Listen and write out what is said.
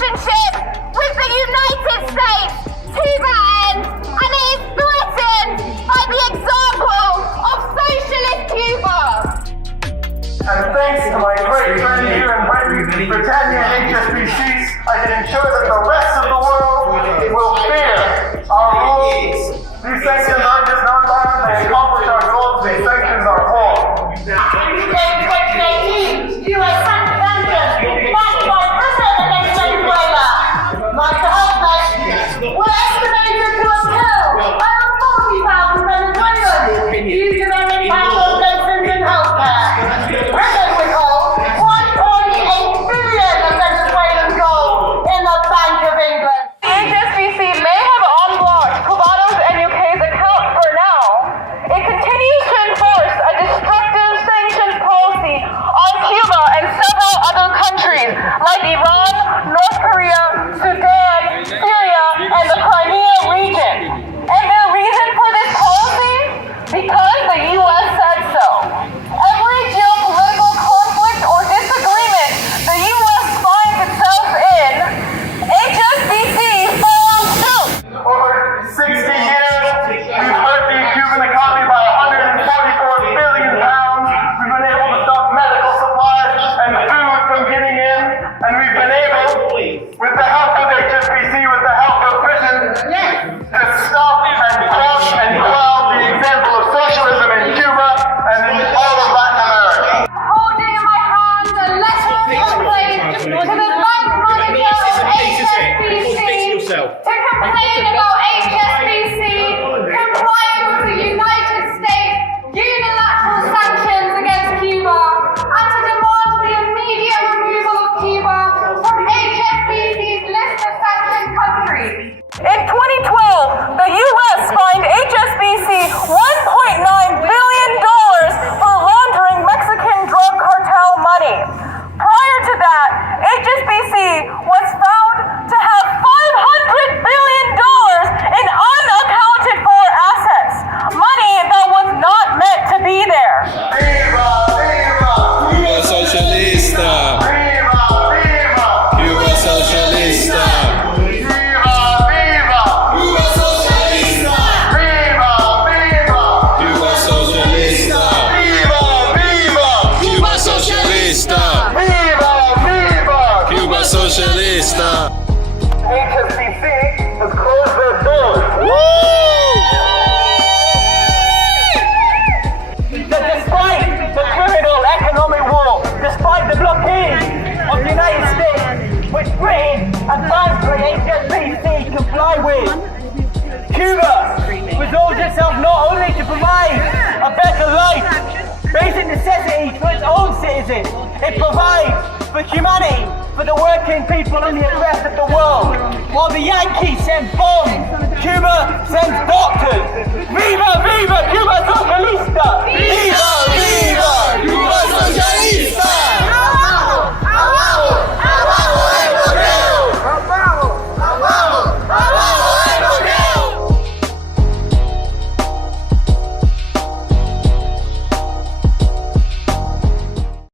relationship with the United States to that end, and it is threatened by the example of socialist Cuba. And thanks to my great friend here in Britain, Britannia and HSBC, I can ensure that the rest of the world will fear our rules. These sanctions aren't just non-violent, they accomplish our goals. These sanctions are wrong. In 2018, US sanctions backed by Britain against Venezuela, like the helpless, were estimated to have killed over 40,000 Venezuelans due to their impact on medicines and healthcare. Britain withholds $1.8 billion of Venezuelan gold in the Bank of England. HSBC may have unblocked Cubanos En UK's account for now. It continues to enforce a destructive sanctions policy on Cuba and several other countries like Iran, North Korea, Sudan, Syria, and the Crimea region. And the reason for this policy? Because the U.S. said so. Every geopolitical conflict or disagreement the U.S. finds itself in, HSBC follows suit. Over 60 years, we've hurt the Cuban economy by £144 billion. We've been able to stop medical supplies and food from getting in, and we've been able, with the help of HSBC, with the help of Britain, to stop and crush and quell the example of socialism in Cuba and in all of Latin America. Holding in my hand a letter of complaint to the bank manager of HSBC to complain about HSBC complying with the United States unilateral sanctions against Cuba and to demand the immediate removal of Cuba from HSBC's list of sanctioned countries. In 2012, the U.S. fined HSBC $1.9 billion for laundering Mexican drug cartel money. Prior to that, HSBC was found to have $500 billion in unaccounted for assets, money that was not meant to be there. Viva, viva! Cuba socialista! Viva, viva! Cuba socialista! Viva, viva! Cuba socialista! Viva, viva! Cuba socialista! Viva, viva! Cuba socialista! Viva, viva! Cuba socialista! HSBC has closed their doors. Despite the criminal economic war, despite the blockade of the United States, which Britain and thankfully HSBC comply with, Cuba resolves itself not only to provide a better life, basic necessities for its own citizens, it provides for humanity, for the working people and the rest of the world. While the Yankees send bombs, Cuba sends doctors. Viva, viva, Cuba!